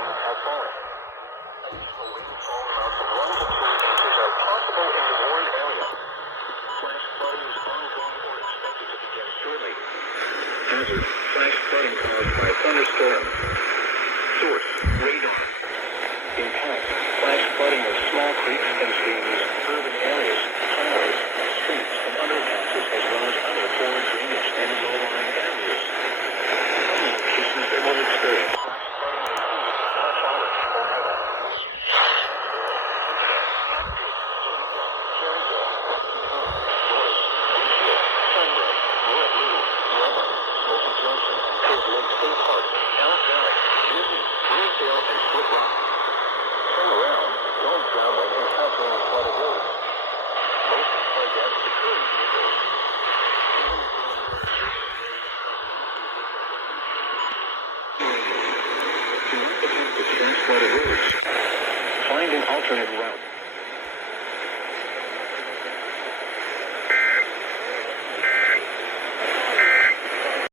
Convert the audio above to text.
rain have fallen. Additional rainfall amounts of 1 to 2 inches are possible in the warned area. Flash flooding is ongoing or expected to begin shortly. Hazard: flash flooding caused by thunderstorm. Source: radar. Impact: flash flooding of small creeks and streams, urban areas, highways, streets, and underpasses, as well as other poor drainage and low-lying areas. Some locations that will experience flash flooding include Charlotte, Ohio. Find an alternate route.